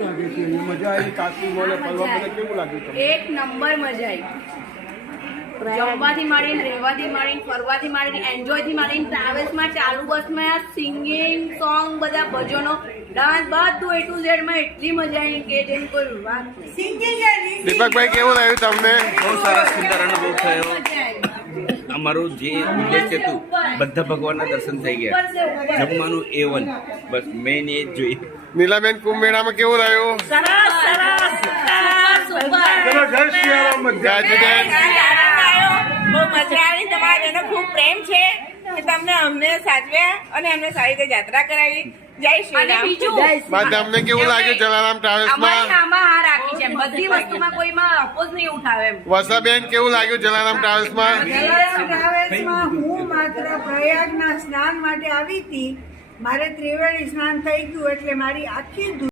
મજા આવી કાશી મોલે ફરવા માટે કેવું લાગ્યું તમને? એક નંબર મજા આવી. જમવાથી માંડીને, રહેવાથી માંડીને, ફરવાથી માંડીને, એન્જોયથી માંડીને, ટ્રાવેલ્સમાં, ચાલુ બસમાં, સિંગિંગ સોંગ, બધા ભજનો, ડાન્સ, બધું A to Z માં એટલી મજા આવી કે જેની કોઈ વાત નહીં. દીપકભાઈ કેવું લાગ્યું તમને? બહુ સરસ સુંદર અનુભવ થયો. અમારું જે ઉદ્દેશ હતું બધા ભગવાનના દર્શન થઈ ગયા. જમવાનું A1 બસ મેન એ જ જોઈએ. નીલાબેન કુંભ મેળામાં કેવું રહ્યું? ચલો જય શ્રી રામ. ગાજીબેન બહુ મજા આવી. તમારા બેનો ખૂબ પ્રેમ છે કે તમને અમને સાચવ્યા અને અમને સારી રીતે યાત્રા કરાવી. જય શ્રી અને રામ. બીજું બા તમને કેવું લાગ્યું જલારામ ટ્રાવેલ્સમાં? અમારી આમાં હા રાખી છે, બધી વસ્તુમાં કોઈમાં અપોઝ નહીં ઉઠાવે એમ. વર્ષાબેન કેવું લાગ્યું જલારામ ટ્રાવેલ્સમાં? ટ્રાવેલ્સમાં હું માત્ર પ્રયાગના સ્નાન માટે આવી હતી. મારે ત્રિવેણી સ્નાન થઈ ગયું એટલે મારી આખી